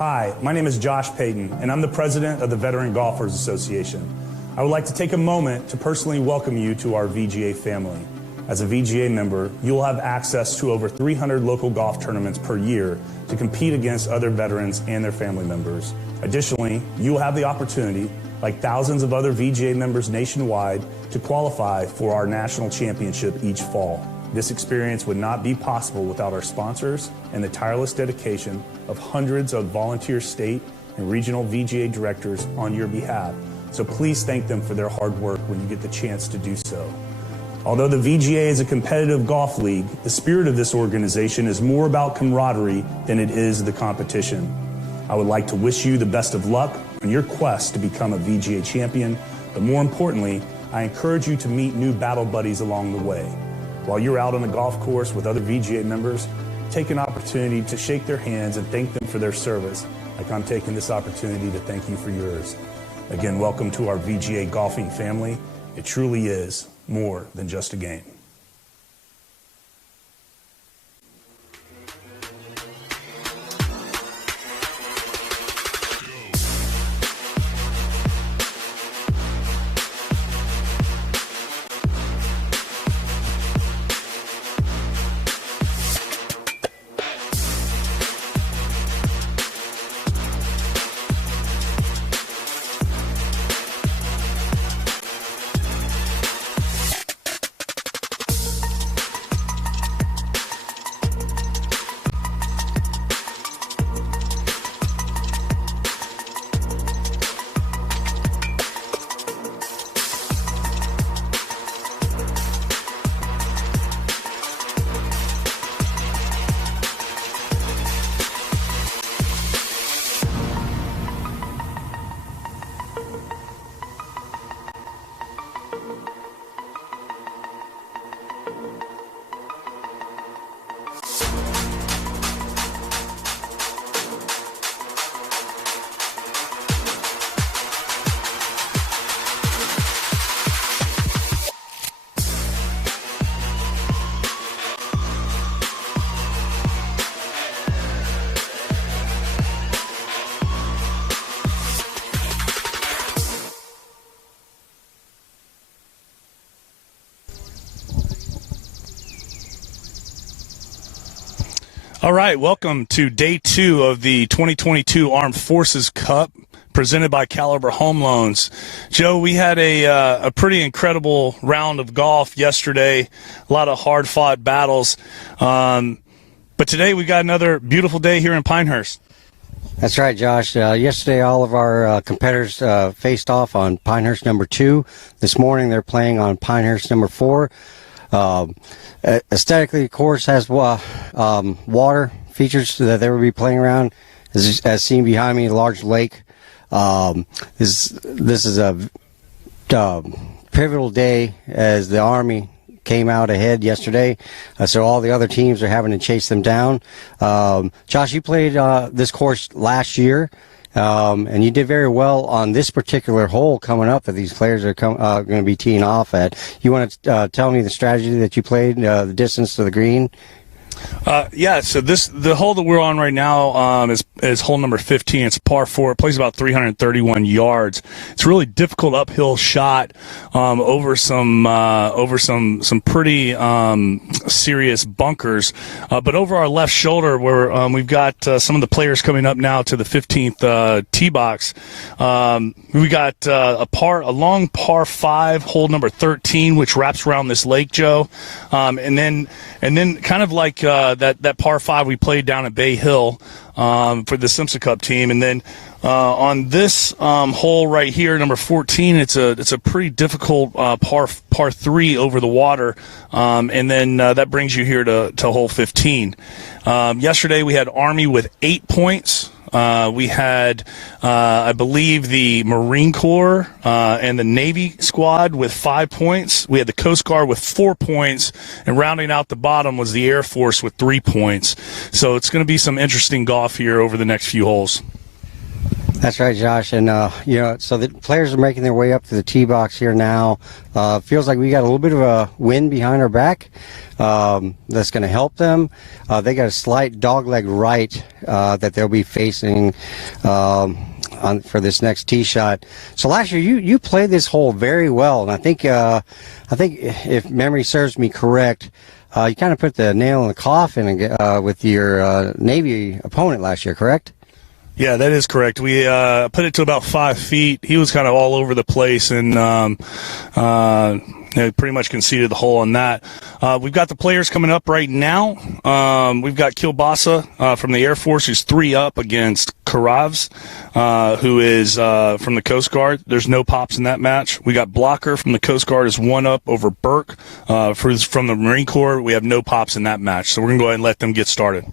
Hi, my name is Josh Payton, and I'm the president of the Veteran Golfers Association. I would like to take a moment to personally welcome you to our VGA family. As a VGA member, you'll have access to over 300 local golf tournaments per year to compete against other veterans and their family members. Additionally, you will have the opportunity, like thousands of other VGA members nationwide, to qualify for our national championship each fall. This experience would not be possible without our sponsors and the tireless dedication of hundreds of volunteer state and regional VGA directors on your behalf. So please thank them for their hard work when you get the chance to do so. Although the VGA is a competitive golf league, the spirit of this organization is more about camaraderie than it is the competition. I would like to wish you the best of luck on your quest to become a VGA champion, but more importantly, I encourage you to meet new battle buddies along the way. While you're out on the golf course with other VGA members, take an opportunity to shake their hands and thank them for their service, like I'm taking this opportunity to thank you for yours. Again, welcome to our VGA golfing family. It truly is more than just a game. All right, welcome to day 2 of the 2022 Armed Forces Cup presented by Caliber Home Loans. Joe, we had a pretty incredible round of golf yesterday, a lot of hard-fought battles. But today we got another beautiful day here in Pinehurst. That's right, Josh. Yesterday, all of our competitors faced off on Pinehurst number 2. This morning, they're playing on Pinehurst number 4. Aesthetically, the course has water features that they will be playing around. As seen behind me, a large lake. This is a pivotal day as the Army came out ahead yesterday, so all the other teams are having to chase them down. Josh, you played this course last year. And you did very well on this particular hole coming up that these players are going to be teeing off at. You want to tell me the strategy that you played, the distance to the green? Yeah, so the hole that we're on right now is hole number 15. It's par 4. It plays about 331 yards. It's a really difficult uphill shot over some pretty serious bunkers. But over our left shoulder, where we've got some of the players coming up now to the 15th tee box. We got a long par 5, hole number 13, which wraps around this lake, Joe, and then kind of like that par 5 we played down at Bay Hill for the Simpson Cup team, and then on this hole right here, number 14, it's a pretty difficult par 3 over the water, and then that brings you here to hole 15. Yesterday we had Army with 8 points. We had, I believe, the Marine Corps and the Navy squad with 5 points. We had the Coast Guard with 4 points, and rounding out the bottom was the Air Force with 3 points. So it's going to be some interesting golf here over the next few holes. That's right, Josh. And, so the players are making their way up to the tee box here now. Feels like we got a little bit of a wind behind our back. That's going to help them. They got a slight dogleg right that they'll be facing for this next tee shot. So last year you played this hole very well, and I think if memory serves me correct, you kind of put the nail in the coffin with your Navy opponent last year, correct? Yeah, that is correct. We put it to about 5 feet. He was kind of all over the place and pretty much conceded the hole on that. We've got the players coming up right now. We've got Kilbasa from the Air Force, who's 3 up against Karavs, who is from the Coast Guard. There's no pops in that match. We got Blocker from the Coast Guard is 1 up over Burke from the Marine Corps. We have no pops in that match. So we're going to go ahead and let them get started.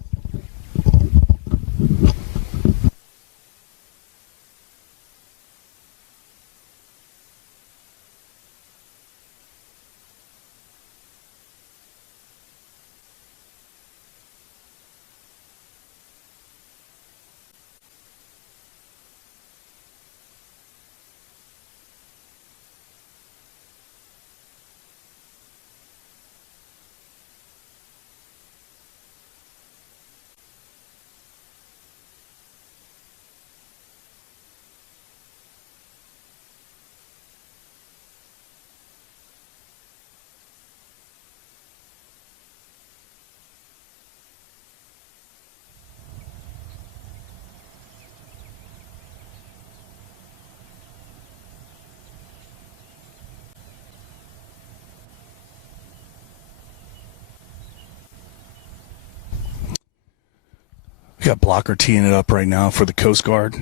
We got Blocker teeing it up right now for the Coast Guard.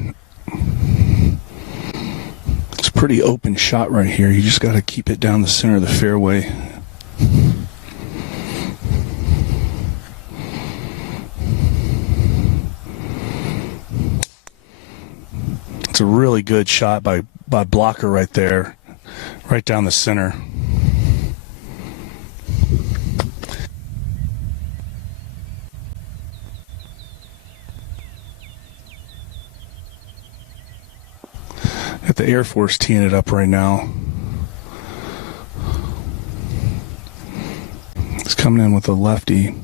It's a pretty open shot right here. You just got to keep it down the center of the fairway. It's a really good shot by Blocker right there, right down the center. Got the Air Force teeing it up right now. It's coming in with a lefty.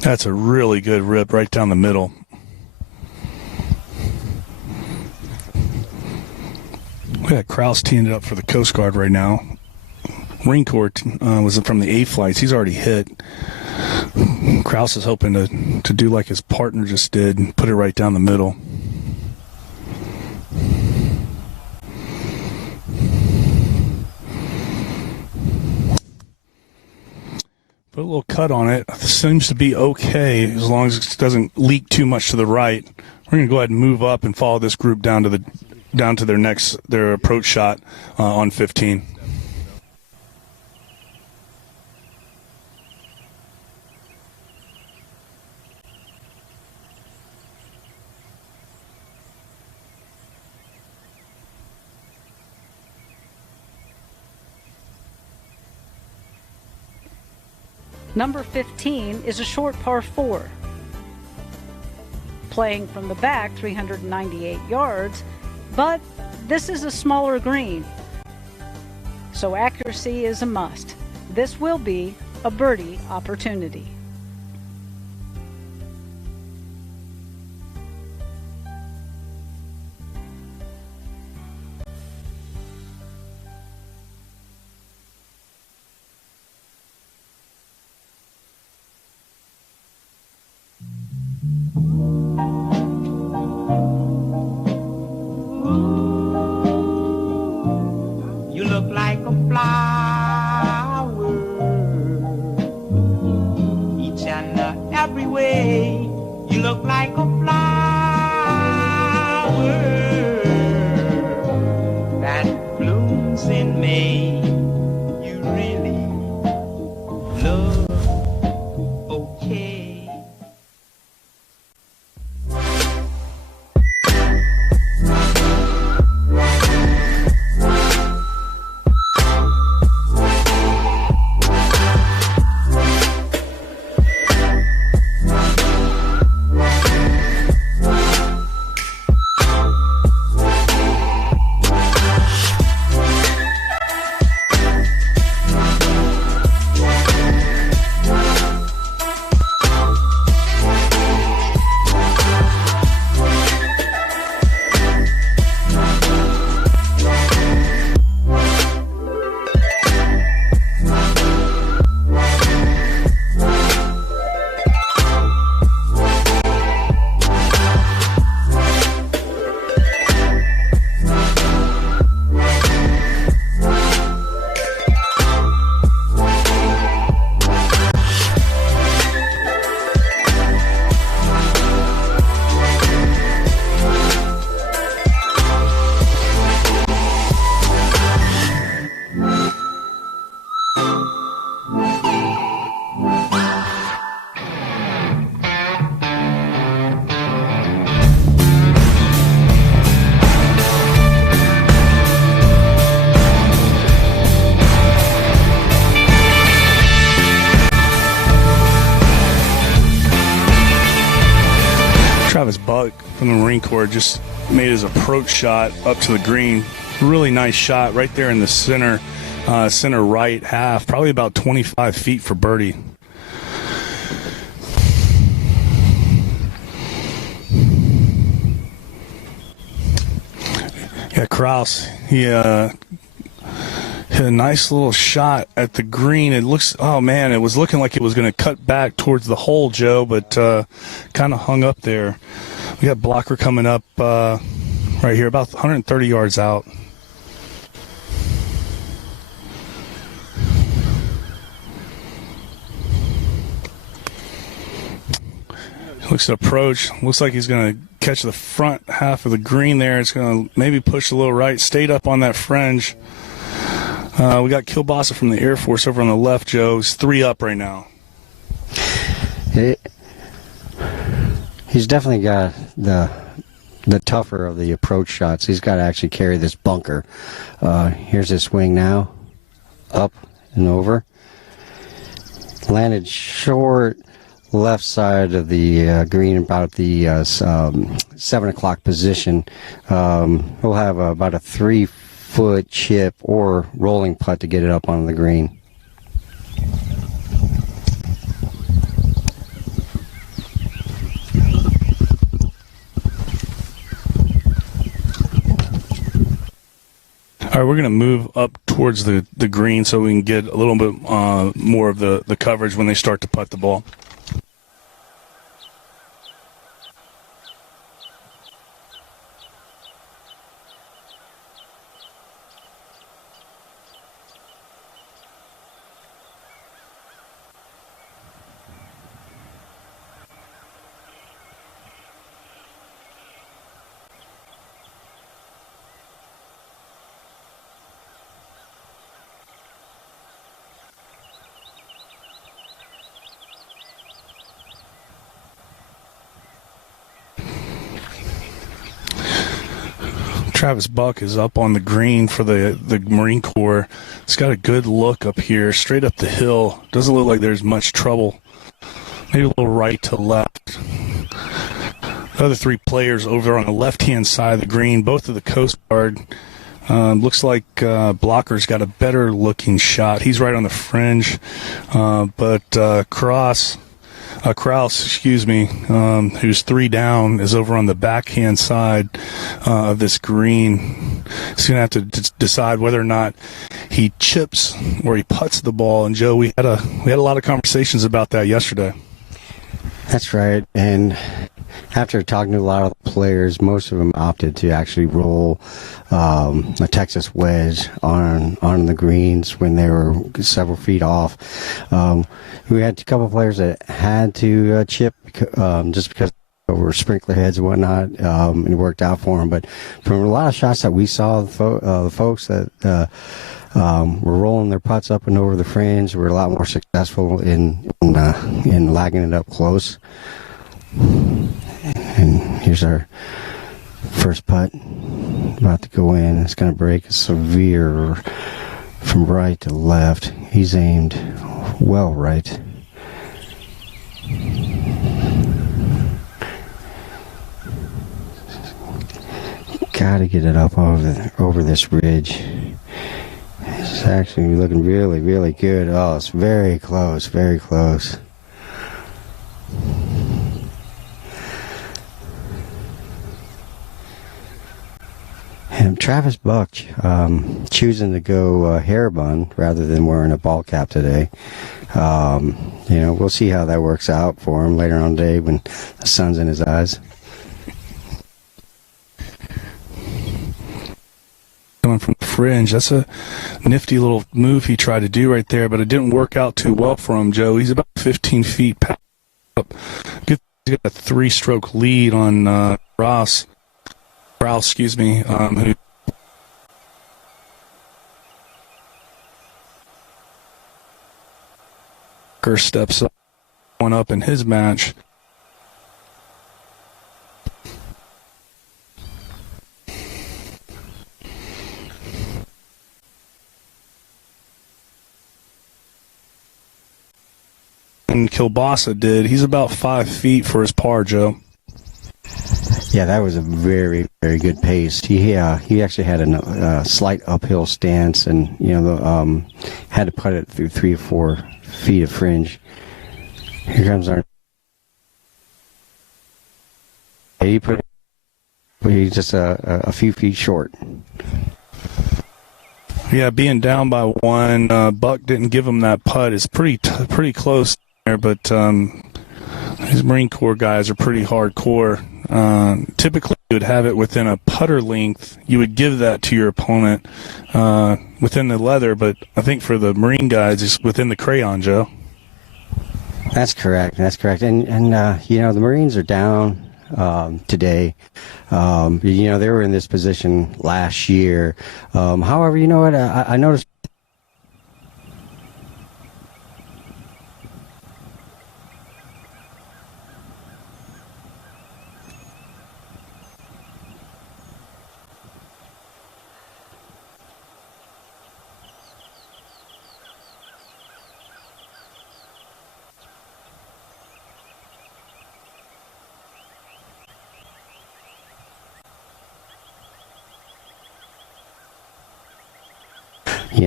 That's a really good rip right down the middle. We got Kraus teeing it up for the Coast Guard right now. Marine Corps was from the A flights. He's already hit. Kraus is hoping to do like his partner just did and put it right down the middle. Put a little cut on it. Seems to be okay as long as it doesn't leak too much to the right. We're going to go ahead and move up and follow this group down to their approach shot on 15. Number 15 is a short par 4. Playing from the back, 398 yards, but this is a smaller green, so accuracy is a must. This will be a birdie opportunity. from the Marine Corps just made his approach shot up to the green. Really nice shot right there in the center right half, probably about 25 feet for birdie. Yeah, Kraus, he hit a nice little shot at the green. It looks, oh man, it was looking like it was going to cut back towards the hole, Joe, but kind of hung up there. We got blocker coming up right here, about 130 yards out. Looks to approach. Looks like he's going to catch the front half of the green there. It's going to maybe push a little right. Stayed up on that fringe. We got Kilbasa from the Air Force over on the left, Joe. He's 3 up right now. He's definitely got the tougher of the approach shots. He's got to actually carry this bunker. Here's his swing now. Up and over. Landed short left side of the green, about the 7 o'clock position. We'll have about a 3-foot chip or rolling putt to get it up on the green. All right, we're going to move up towards the green so we can get a little bit more of the coverage when they start to putt the ball. Travis Buck is up on the green for the Marine Corps. He's got a good look up here, straight up the hill. Doesn't look like there's much trouble. Maybe a little right to left. The other 3 players over on the left-hand side of the green, both of the Coast Guard. Looks like Blocker's got a better-looking shot. He's right on the fringe. But Kraus, who's 3 down, is over on the backhand side of this green. He's going to have to decide whether or not he chips or he putts the ball. And Joe, we had a lot of conversations about that yesterday. That's right. And after talking to a lot of the players, most of them opted to actually roll a Texas wedge on the greens when they were several feet off. We had a couple of players that had to chip just because were sprinkler heads and whatnot, and it worked out for them. But from a lot of shots that we saw, the folks that were rolling their putts up and over the fringe were a lot more successful in lagging it up close. And here's our first putt, about to go in. It's going to break a severe from right to left. He's aimed well right. Got to get it up over this ridge. It's actually looking really, really good. Oh, it's very close, very close. And Travis Buck choosing to go hair bun rather than wearing a ball cap today. We'll see how that works out for him later on today when the sun's in his eyes. Coming from the fringe, that's a nifty little move he tried to do right there, but it didn't work out too well for him, Joe. He's about 15 feet up. He's got a 3-stroke lead on Rouse, who steps up, one up in his match. And Kilbasa did. He's about 5 feet for his par, Joe. Yeah, that was a very, very good pace. He actually had a slight uphill stance, and had to put it through 3 or 4 feet of fringe. Here comes our. He's just a few feet short. Yeah, being down by 1, Buck didn't give him that putt. It's pretty close there, but these Marine Corps guys are pretty hardcore. Typically, you would have it within a putter length. You would give that to your opponent within the leather, but I think for the Marine guys, it's within the crayon, Joe. That's correct. And the Marines are down today. They were in this position last year. However, you know what? I noticed.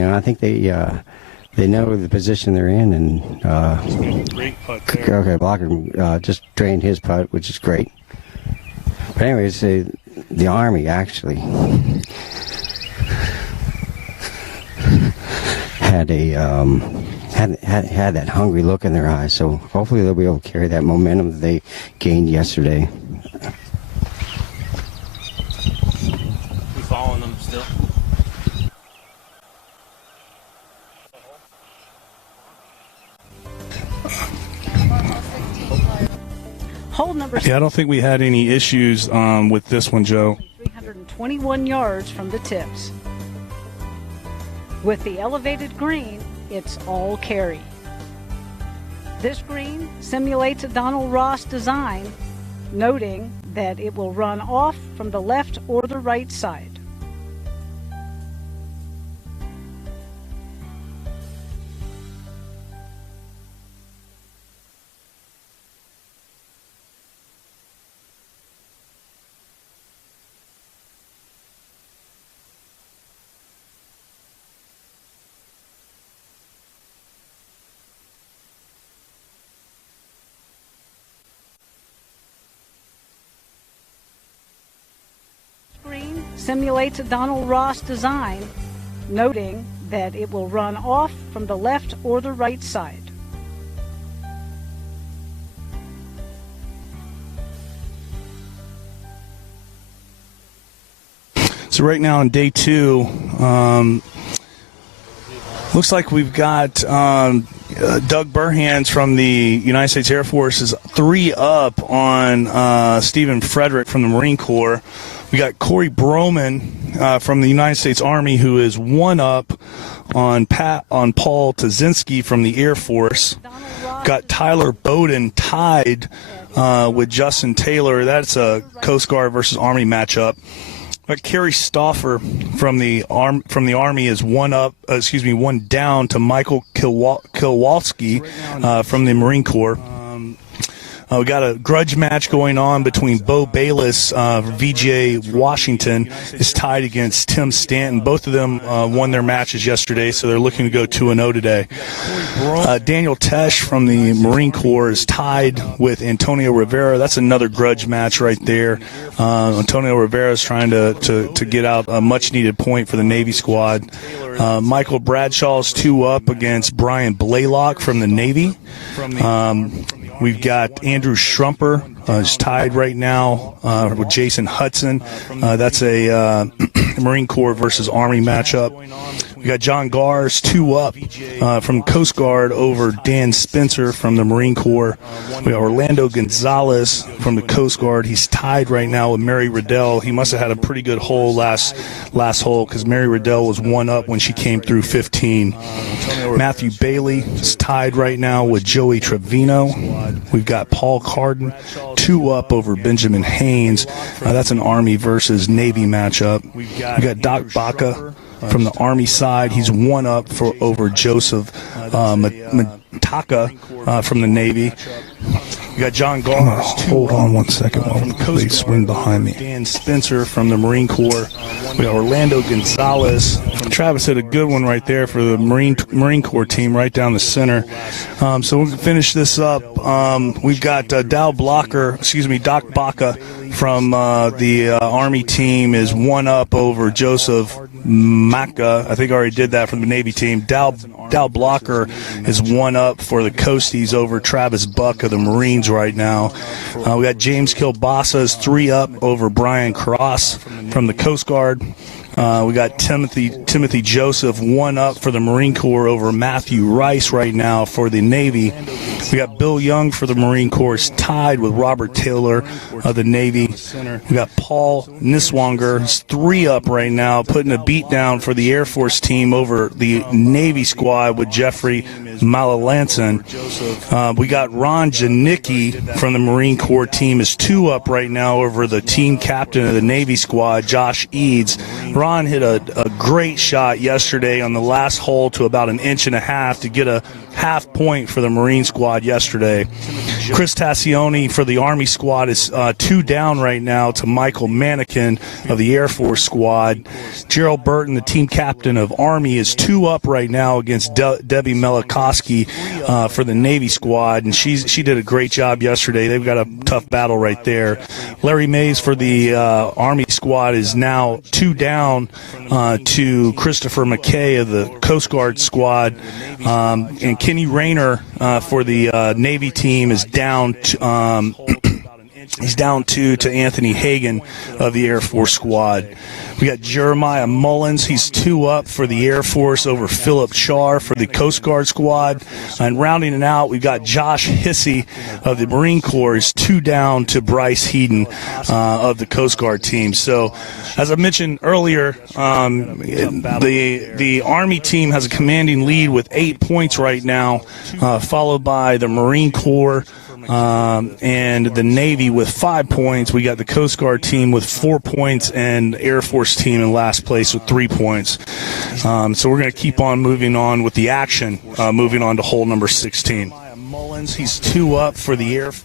I think they know the position they're in, and Great putt there. okay, Blocker just drained his putt, which is great. But anyways, the Army actually had had that hungry look in their eyes. So hopefully they'll be able to carry that momentum that they gained yesterday. We following them still? Hole number Yeah, I don't think we had any issues with this one, Joe. 321 yards from the tips. With the elevated green, it's all carry. This green simulates a Donald Ross design, noting that it will run off from the left or the right side. Simulates a Donald Ross design, noting that it will run off from the left or the right side. So right now on day 2, looks like we've got Doug Burhans from the United States Air Force is 3 up on Stephen Frederick from the Marine Corps. We got Corey Broman from the United States Army, who is 1 up on Paul Tazinski from the Air Force. Got Tyler Bowden tied with Justin Taylor. That's a Coast Guard versus Army matchup. But Kerry Stauffer from the Army is 1 down to Michael Kowalski from the Marine Corps. We got a grudge match going on between Bo Bayless, VGA Washington, is tied against Tim Stanton. Both of them won their matches yesterday, so they're looking to go 2-0 today. Daniel Tesh from the Marine Corps is tied with Antonio Rivera. That's another grudge match right there. Antonio Rivera is trying to get out a much-needed point for the Navy squad. Michael Bradshaw's 2 up against Brian Blaylock from the Navy. We've got Andrew Schrumper is tied right now with Jason Hudson. That's a Marine Corps versus Army matchup. We got John Gars 2 up from Coast Guard over Dan Spencer from the Marine Corps. We got Orlando Gonzalez from the Coast Guard. He's tied right now with Mary Riddell. He must have had a pretty good hole last hole because Mary Riddell was 1 up when she came through 15. Matthew Bailey is tied right now with Joey Trevino. We've got Paul Carden 2 up over Benjamin Haynes. That's an Army versus Navy matchup. We got Doc Baca from the Army side. He's 1 up over Joseph Mataka from the Navy. We got John Gallmer's Hold on one second while from the Coast they Guard. swing behind me. Dan Spencer from the Marine Corps. We got Orlando Gonzalez. Travis hit a good one right there for the Marine Corps team right down the center. So we'll finish this up. We've got Doc Baca from the Army team is one up over Joseph Maka. I think I already did that from the Navy team. Dow Blocker is one up for the Coasties over Travis Buck of the Marines right now. We got James Kilbasa is 3 up over Brian Cross from the Coast Guard. We got Timothy Joseph 1 up for the Marine Corps over Matthew Rice right now for the Navy. We got Bill Young for the Marine Corps tied with Robert Taylor of the Navy. We got Paul Niswanger, he's 3 up right now, putting a beat down for the Air Force team over the Navy squad with Jeffrey Malalanson. We got Ron Janicki from the Marine Corps team is 2 up right now over the team captain of the Navy squad, Josh Eads. Ron hit a great shot yesterday on the last hole to about 1.5 inches to get a half point for the Marine squad yesterday. Chris Tassioni for the Army squad is 2 down right now to Michael Manikin of the Air Force squad. Gerald Burton, the team captain of Army, is 2 up right now against Debbie Melikoski for the Navy squad, and she did a great job yesterday. They've got a tough battle right there. Larry Mays for the Army squad is now 2 down to Christopher McKay of the Coast Guard squad, and Kenny Rayner for the Navy team is down to, he's down 2 to Anthony Hagan of the Air Force squad. We got Jeremiah Mullins. He's 2 up for the Air Force over Philip Char for the Coast Guard squad. And rounding it out, we've got Josh Hissey of the Marine Corps is 2 down to Bryce Heaton of the Coast Guard team. So, as I mentioned earlier, the Army team has a commanding lead with 8 points right now, followed by the Marine Corps and the Navy with 5 points. We got the Coast Guard team with 4 points and Air Force team in last place with 3 points. So we're going to keep on moving on with the action, moving on to hole number 16. Mullins, he's 2 up for the Air Force.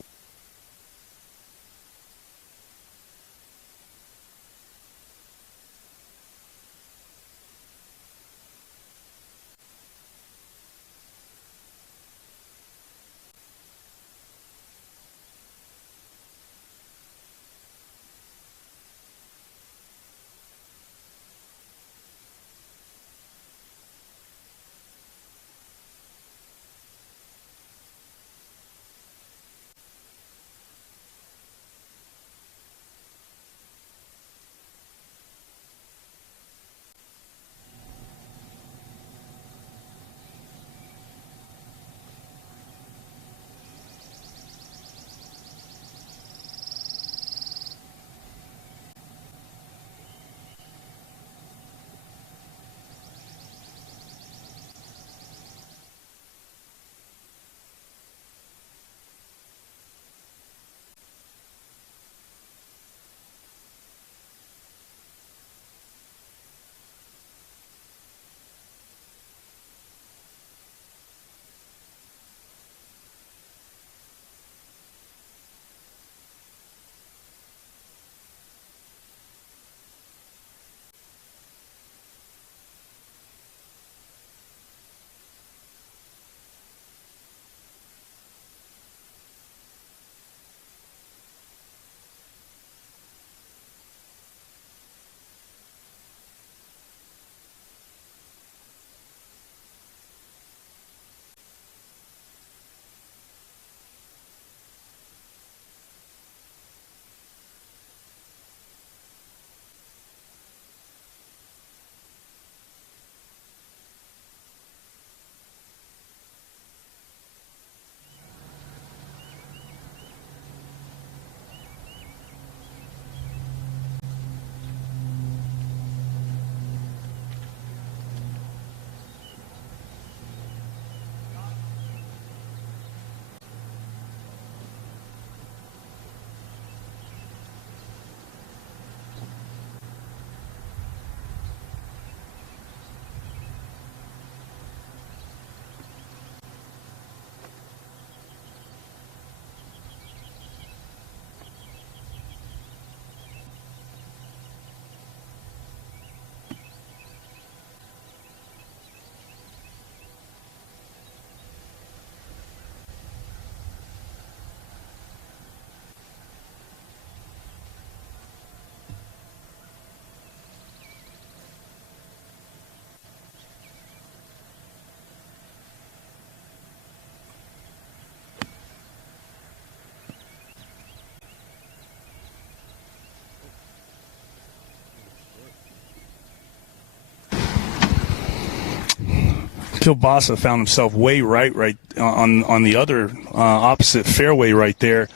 Kilbasa found himself way right on the other opposite fairway right there,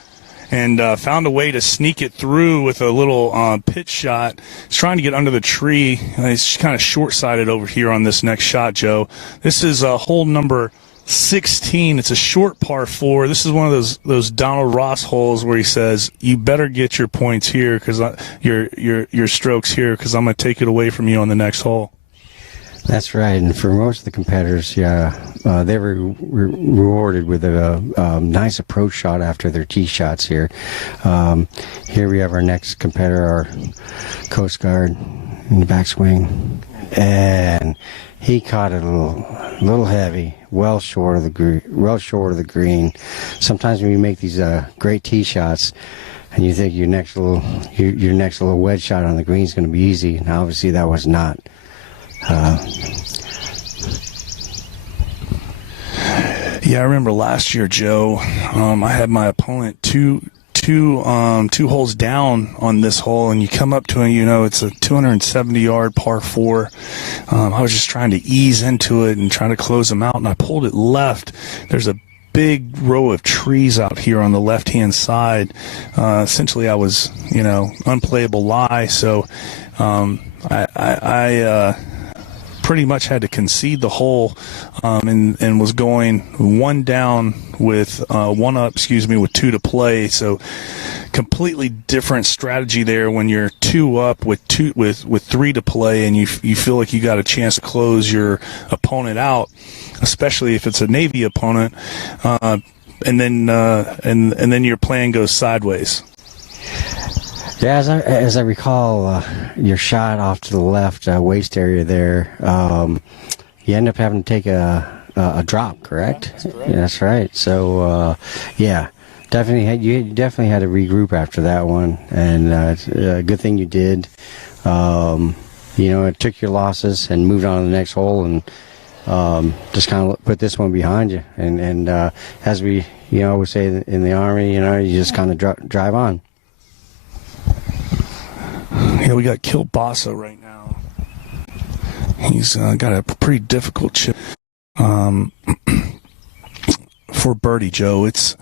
and found a way to sneak it through with a little pitch shot. He's trying to get under the tree. He's kind of short-sighted over here on this next shot, Joe. This is hole number 16. It's a short par 4. This is one of those Donald Ross holes where he says, "You better get your points here, because your strokes here, because I'm going to take it away from you on the next hole." That's right, and for most of the competitors, they were rewarded with a nice approach shot after their tee shots here. Here we have our next competitor, our Coast Guard, in the backswing, and he caught it a little heavy, well short of the green. Sometimes when you make these great tee shots, and you think your next little wedge shot on the green is going to be easy, and obviously that was not. Yeah, I remember last year, Joe. I had my opponent two holes down on this hole, and you come up to it. It's a 270-yard par 4. I was just trying to ease into it and trying to close them out, and I pulled it left. There's a big row of trees out here on the left-hand side. Essentially, I was, unplayable lie. So I pretty much had to concede the hole, and was going one down with one up, with 2 to play. So completely different strategy there when you're 2 up with 3 to play, and you feel like you got a chance to close your opponent out, especially if it's a Navy opponent, and then your plan goes sideways. Yeah, as I recall, your shot off to the left waist area there, you end up having to take a drop, correct? That's correct. Yeah, that's right. So, definitely had to regroup after that one, and it's a good thing you did. It took your losses and moved on to the next hole, and just kind of put this one behind you. And as we always say in the Army, you just kind of drive on. Yeah, we got Kilbasa right now. He's got a pretty difficult chip for birdie, Joe. It's,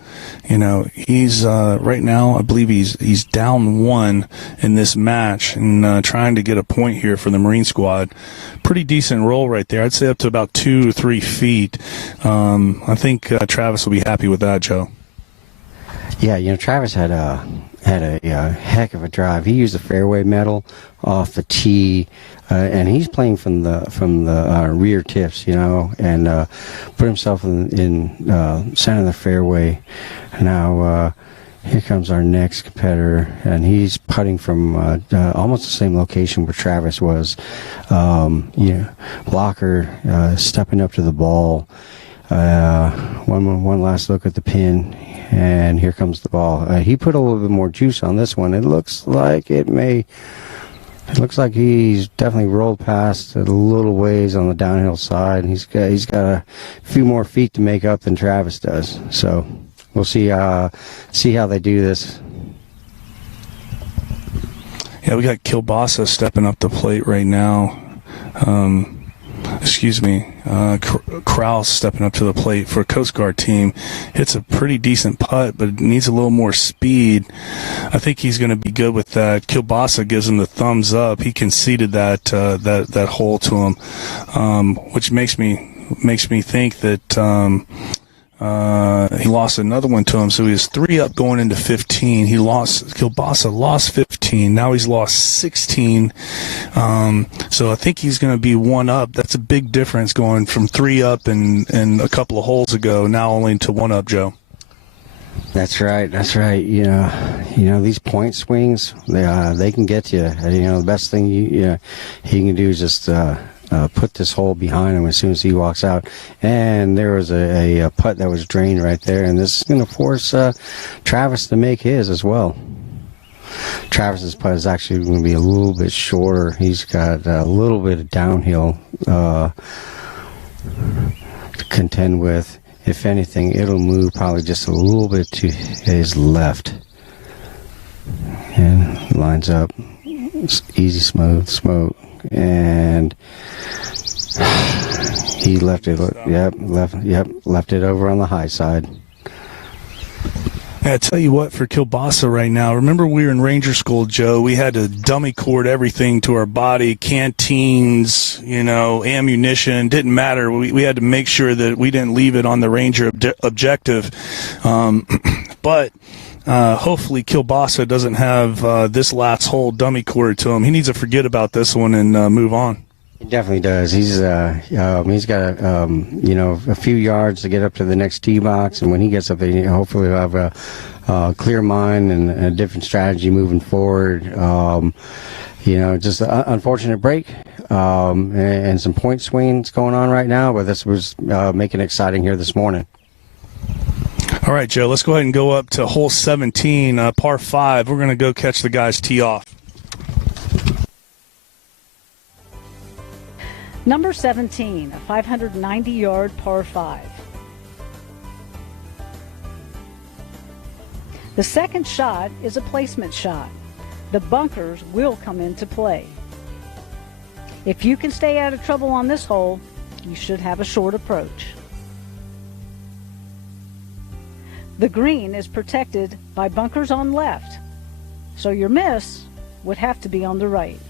he's right now, I believe he's down 1 in this match, and trying to get a point here for the Marine squad. Pretty decent roll right there. I'd say up to about 2 or 3 feet. I think Travis will be happy with that, Joe. Yeah, Travis had a heck of a drive. He used the fairway metal off the tee, and he's playing from the rear tips, and put himself in center of the fairway. Now here comes our next competitor, and he's putting from almost the same location where Travis was. Blocker stepping up to the ball. One last look at the pin. And here comes the ball. He put a little bit more juice on this one. It looks like he's definitely rolled past it a little ways on the downhill side. He's got a few more feet to make up than Travis does. So we'll see how they do this. Yeah, we got Kilbasa stepping up the plate right now. Krause stepping up to the plate for a Coast Guard team. Hits a pretty decent putt, but it needs a little more speed. I think he's going to be good with that. Kilbasa gives him the thumbs up. He conceded that hole to him, which makes me think that he lost another one to him. So he was 3 up going into 15. Kilbasa lost 15. Now he's lost 16. So I think he's going to be 1 up. That's a big difference going from 3 up and a couple of holes ago, now only to 1 up, Joe. That's right. These point swings, they can get you. The best thing he can do is just put this hole behind him as soon as he walks out. And there was a putt that was drained right there, and this is going to force Travis to make his as well. Travis's putt is actually going to be a little bit shorter. He's got a little bit of downhill to contend with. If anything, it'll move probably just a little bit to his left. And lines up. It's easy, smooth, and He left it. Left it over on the high side. I tell you what, for Kielbasa right now, remember we were in Ranger School, Joe. We had to dummy cord everything to our body, canteens, ammunition. Didn't matter. We had to make sure that we didn't leave it on the Ranger objective. But hopefully Kielbasa doesn't have this last hole dummy cord to him. He needs to forget about this one and move on. He definitely does. He's got a few yards to get up to the next tee box, and when he gets up there, hopefully he'll have a clear mind and a different strategy moving forward. Just an unfortunate break and some point swings going on right now, but this was making it exciting here this morning. All right, Joe, let's go ahead and go up to hole 17, par 5. We're going to go catch the guys tee off. Number 17, a 590-yard par 5. The second shot is a placement shot. The bunkers will come into play. If you can stay out of trouble on this hole, you should have a short approach. The green is protected by bunkers on left, so your miss would have to be on the right.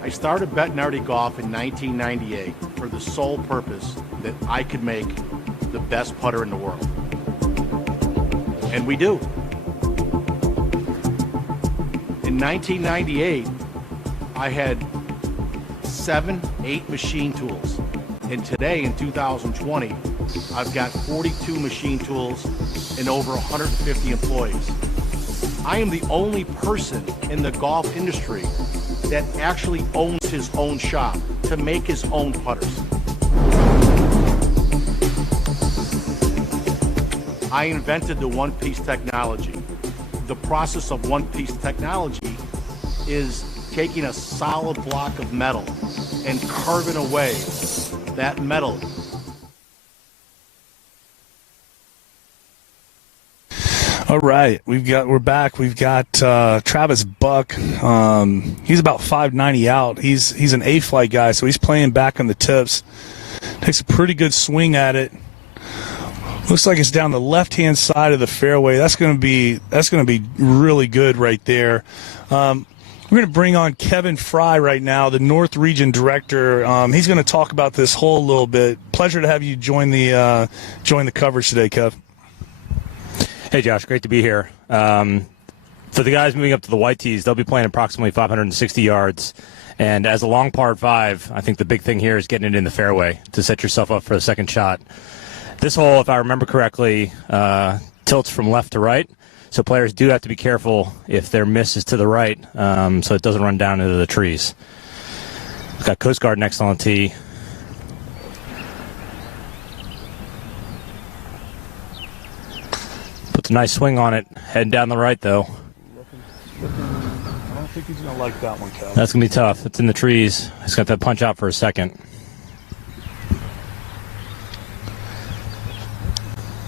I started Bettinardi Golf in 1998 for the sole purpose that I could make the best putter in the world. And we do. In 1998, I had 7, 8 machine tools. And today, in 2020, I've got 42 machine tools and over 150 employees. I am the only person in the golf industry that actually owns his own shop to make his own putters. I invented the one-piece technology. The process of one-piece technology is taking a solid block of metal and carving away that metal. All right, we're back. We've got Travis Buck. He's about 590 out. He's an A-flight guy, so he's playing back on the tips. Takes a pretty good swing at it. Looks like it's down the left-hand side of the fairway. That's going to be really good right there. We're going to bring on Kevin Fry right now, the North Region Director. He's going to talk about this hole a little bit. Pleasure to have you join the coverage today, Kev. Hey, Josh, great to be here. For the guys moving up to the white tees, they'll be playing approximately 560 yards. And as a long par 5, I think the big thing here is getting it in the fairway to set yourself up for the second shot. This hole, if I remember correctly, tilts from left to right. So players do have to be careful if their miss is to the right, so it doesn't run down into the trees. We've got Coast Guard next on the tee. Puts a nice swing on it, heading down the right, though. I don't think he's going to like that one, Kev. That's going to be tough. It's in the trees. He's got that punch out for a second.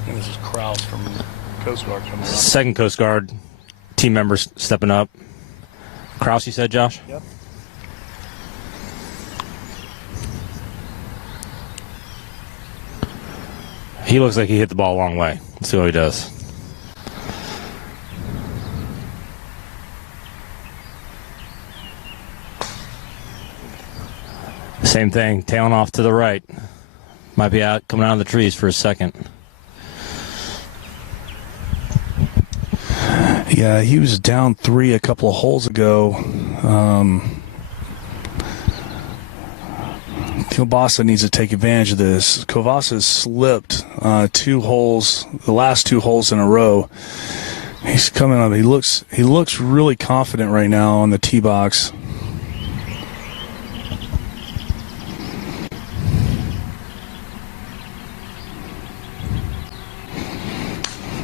And this is Kraus from Coast Guard coming up. Second Coast Guard team members stepping up. Kraus, you said, Josh? Yep. He looks like he hit the ball a long way. Let's see what he does. Same thing, tailing off to the right. Might be out, coming out of the trees for a second. Yeah, he was down 3 a couple of holes ago. Kielbasa needs to take advantage of this. Kielbasa has slipped 2 holes, the last 2 holes in a row. He's coming up. He looks really confident right now on the tee box.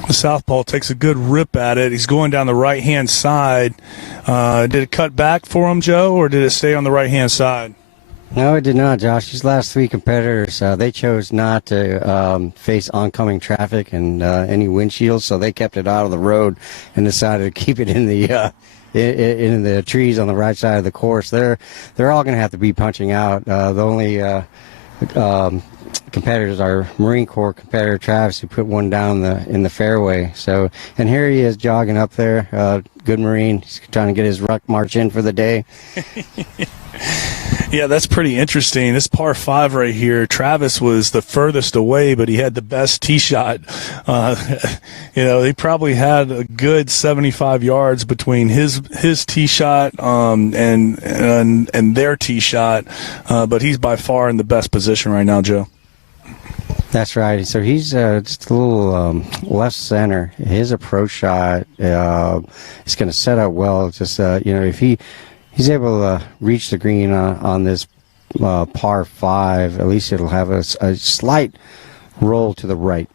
The southpaw takes a good rip at it. He's going down the right-hand side. Did it cut back for him, Joe, or did it stay on the right-hand side? No, it did not, Josh. These last 3 competitors, they chose not to face oncoming traffic and any windshields, so they kept it out of the road and decided to keep it in the trees on the right side of the course. They're all going to have to be punching out. The only competitors are Marine Corps competitor Travis, who put one down in the fairway. So, and here he is jogging up there. Good Marine. He's trying to get his ruck march in for the day. Yeah, that's pretty interesting. This par 5 right here, Travis was the furthest away, but he had the best tee shot. He probably had a good 75 yards between his tee shot and their tee shot, but he's by far in the best position right now, Joe. That's right. So he's just a little left center. His approach shot is going to set up well. Just if he's able to reach the green on this par 5, at least it'll have a slight roll to the right.